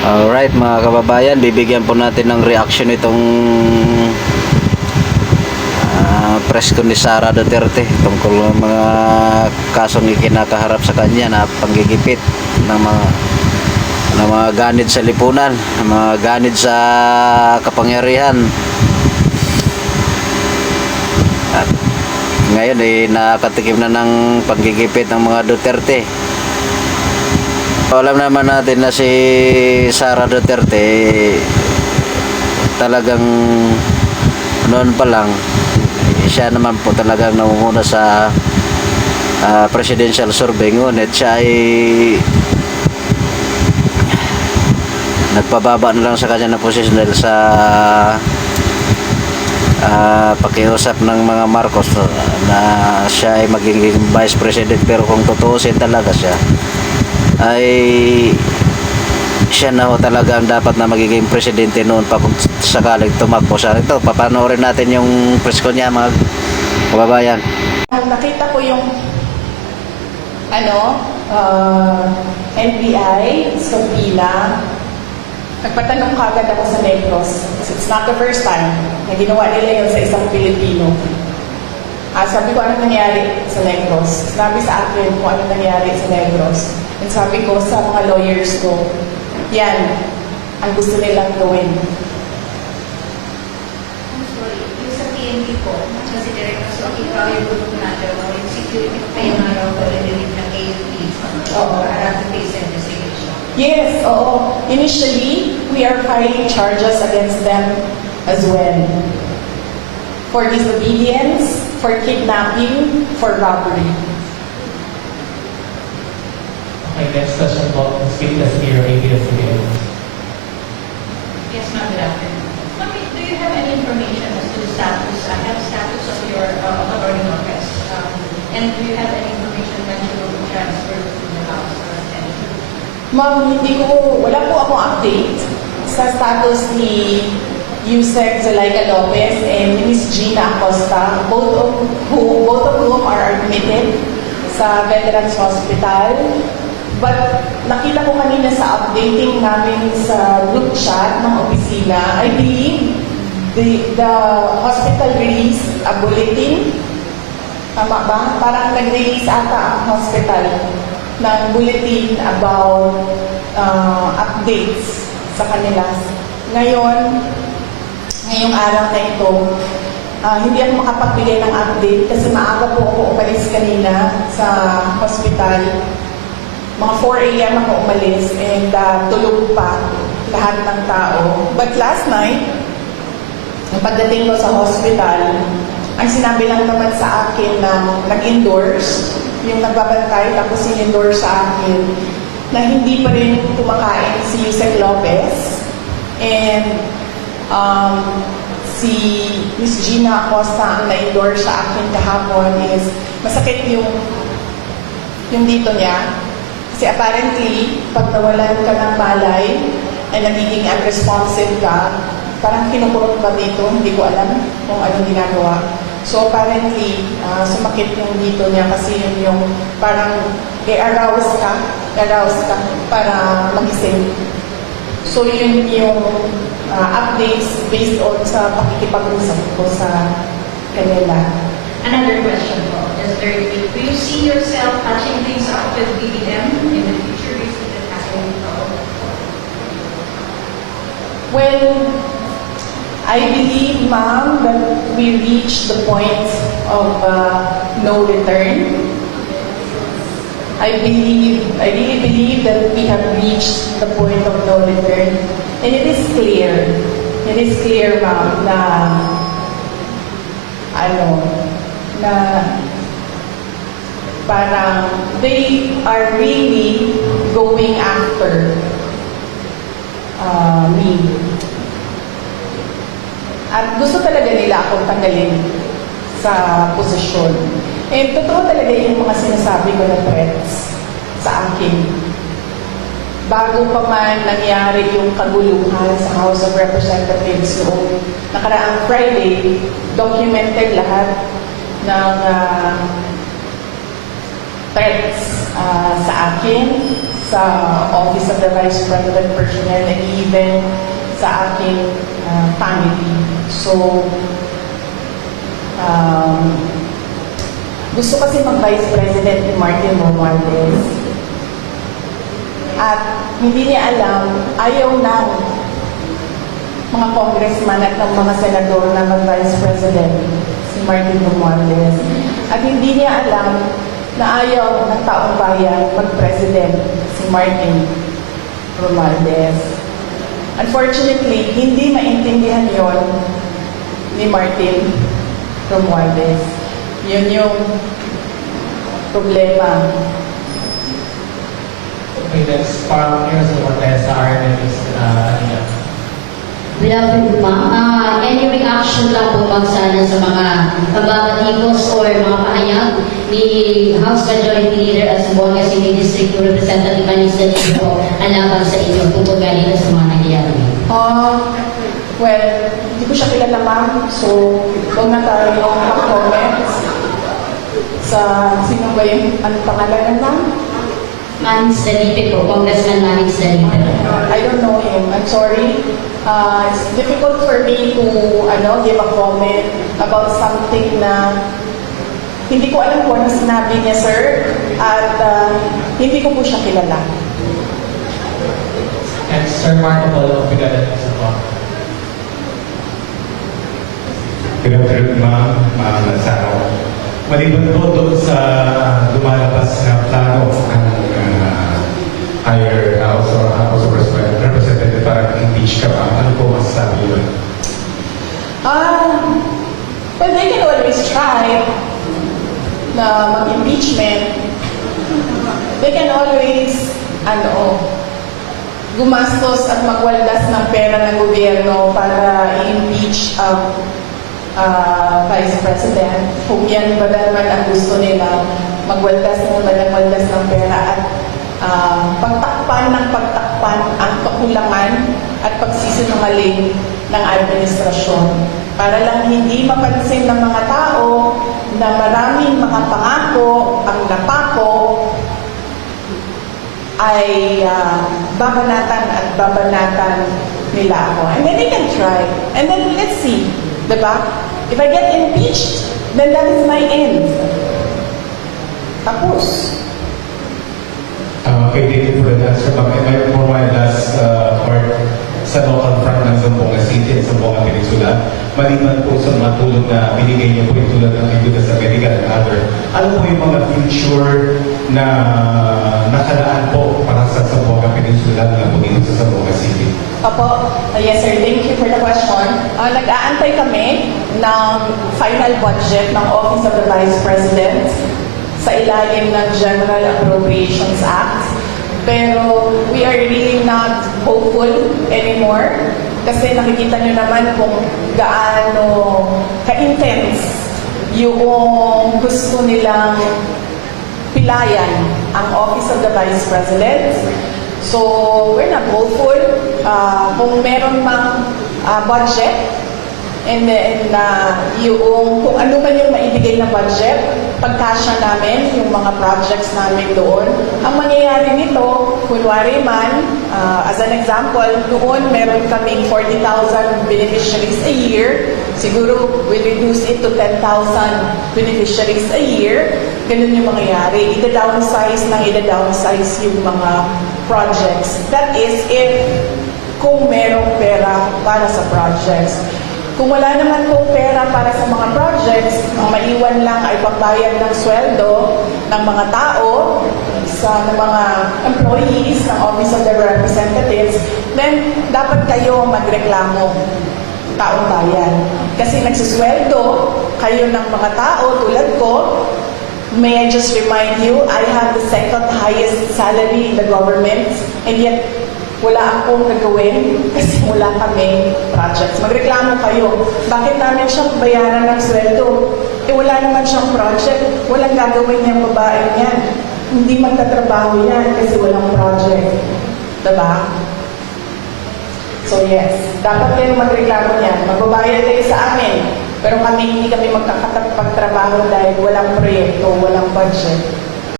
Alright mga kababayan, bibigyan po natin ng reaction itong presko ni Sara Duterte tungkol mga kasong ikinakaharap sa kanya na panggigipit ng mga ganid sa lipunan, mga ganid sa kapangyarihan. At ngayon ay nakatikim na ng panggigipit ng mga Duterte. Alam naman natin na si Sara Duterte talagang noon pa lang siya naman po talagang namumuna sa presidential survey, ngunit siya ay nagpababa na lang sa kanya na posisyon dahil sa pakiusap ng mga Marcos na siya ay magiging vice president. Pero kung tutuusin talaga siya, ay siya na ho talaga ang dapat na magiging presidente noon pa kung sakaling tumakbo siya. Ito, papanoorin natin yung presko niya mga kababayan. Nakita ko yung NBI sa pila. Nagpatanong kagad ako sa Negros. It's not the first time na ginawa nila yun sa isang Pilipino. Sabi ko, anong nangyari sa Negros? Sabi sa akin kung anong nangyari sa Negros. And sabi ko sa mga lawyers ko, yan ang gusto nilang gawin. I'm sorry, yung sa PNP po, kasi direct na so, ikaw yung grupo natin, yung security pa yung araw ko rin ng AUP para to face investigation. Yes, oo. Initially, we are filing charges against them as well. For disobedience, for kidnapping, for robbery. Okay, next question po. Speak the senior ABS-CBN. Yes, ma'am, good afternoon. Ma'am, do you have any information as to the health status of your authority office? And do you have any information when you will be transferred to the House or Senate? Ma'am, wala po akong update sa status ni Yusek Zulaika Lopez and Ms. Gina Acosta, both of whom are admitted sa Veterans Hospital. But nakita ko kanina sa updating namin sa group chat ng opisina, I believe the hospital released a bulletin. Tama ba? Parang nag-release ata ang hospital ng bulletin about updates sa kanila. Ngayong araw na ito, hindi ako makapagbigay ng update kasi maaga po ako umalis kanina sa hospital. Mga 4 a.m. ako umalis and tulog pa lahat ng tao. But last night, pagdating ko sa hospital, ang sinabi lang naman sa akin na nag-endorse, yung nagbabantay tapos in-endorse sa akin, na hindi pa rin kumakain si Yusek Lopez and si Ms. Gina Acosta ang na-endorse sa akin kahapon is masakit yung dito niya. Kasi apparently, pag nawalan ka ng malay ay nagiging unresponsive ka, parang kinukurot ba dito, hindi ko alam kung anong ginagawa. So apparently, sumakit yung dito niya kasi yung parang i-arouse ka para magising. So yun yung updates based on sa pakikipag-usap ko sa kanila. Another question po, just very quick. Do you see yourself touching things up with BBM in the future? Is it happening? Well, I believe, ma'am, that we reached the point of no return. I really believe that we have reached the point of no return. And it is clear, ma'am, na parang they are really going after me. At gusto talaga nila akong tanggalin sa posisyon. And totoo talaga yung mga sinasabi ko na threats sa akin. Bago pa man nangyari yung kaguluhan sa House of Representatives noong nakaraang Friday, documented lahat ng threats sa akin, sa Office of the Vice President personnel and even sa aking family. So, gusto kasi mag-Vice President ni Martin Romualdez. At hindi niya alam, ayaw ng mga congressman at ng mga senador na mag-Vice President si Martin Romualdez. At hindi niya alam na ayaw ng taong bayan mag-President si Martin Romualdez. Unfortunately, hindi maintindihan yon ni Martin Romualdez. Yun yung problema. Okay, that's parang here's what sa RNL's kanina. Good afternoon, ma'am. Any reaction lang po ma'am sana sa mga pagbabatikos or mga pahayag ni House Majority Leader at Zamboanga City District Representative Manisa Lico ang laban sa inyo tungkol galing sa mga nangyayari? Well, hindi ko siya kilala, ma'am. So, huwag na tayo mag-comments sa sino ba yung pangalan, ma'am? Manis Dalipe po, Congressman Manis Dalipe. I don't know him. I'm sorry. It's difficult for me to give a comment about something na hindi ko alam kung ano sinabi niya, sir. At hindi ko po siya kilala. And Sir Marco Polo, Brigada sa po. Good afternoon, Ma'am Lazaro. Maliban po doon sa lumalabas na plano ng higher House of Representative para impeach ka ba? Ano po masasabi yun? Well, they can always try na mag-impeachment. They can always, gumastos at magwaldas ng pera ng gobyerno para i-impeach ang Vice President. Kung yan ba naman ang gusto nila, magwaldas ng pera at pagtakpan ang kakulangan at pagsisinungaling ng administrasyon. Para lang hindi mapansin ng mga tao na maraming mga pangako ang napako ay babanatan at babanatan nila ako. And then they can try. And then let's see. Diba? If I get impeached, then that is my end. Tapos. Okay, thank you for the answer. May for my last part sa local front ng Zamboanga City at Zamboanga Peninsula, maliban po sa mga tulong na binigay niyo po yung tulad ng ayuda sa medical and other, ano po yung mga future na nakalaan po para sa Zamboanga Peninsula na po dito sa Zamboanga City? Opo. Yes, sir. Thank you for the question. Nag-aantay kami ng final budget ng Office of the Vice President sa ilalim ng General Appropriations Act. Pero we are really not hopeful anymore kasi nakikita nyo naman kung gaano ka-intense yung gusto nilang pilayan ang Office of the Vice President. So, we're not hopeful. Kung meron mang budget, and then yung kung ano man yung maibigay na budget, pagkasya namin yung mga projects namin doon. Ang mangyayari nito, kunwari man, as an example, doon meron kaming 40,000 beneficiaries a year. Siguro, we'll reduce it to 10,000 beneficiaries a year. Ganun yung mangyayari. Ida-downsize yung mga projects. That is if kung merong pera para sa projects. Kung wala naman pong pera para sa mga projects, ang maiwan lang ay pambayad ng sweldo ng mga tao, ng mga employees ng Office of the Representatives, then dapat kayo magreklamo, taong bayan. Kasi nagsusweldo kayo ng mga tao tulad ko. May I just remind you, I have the second highest salary in the government, and yet wala akong nagawin kasi wala kami projects. Magreklamo kayo. Bakit namin siyang bayaran ng sweldo? Wala naman siyang project. Walang gagawin niyang babae niyan. Hindi magtatrabaho yan kasi walang project. Diba? So yes, dapat kayo magreklamo niyan. Magbabayad kayo sa amin. Pero kami hindi kami magkakapagtrabaho dahil walang proyekto, walang budget.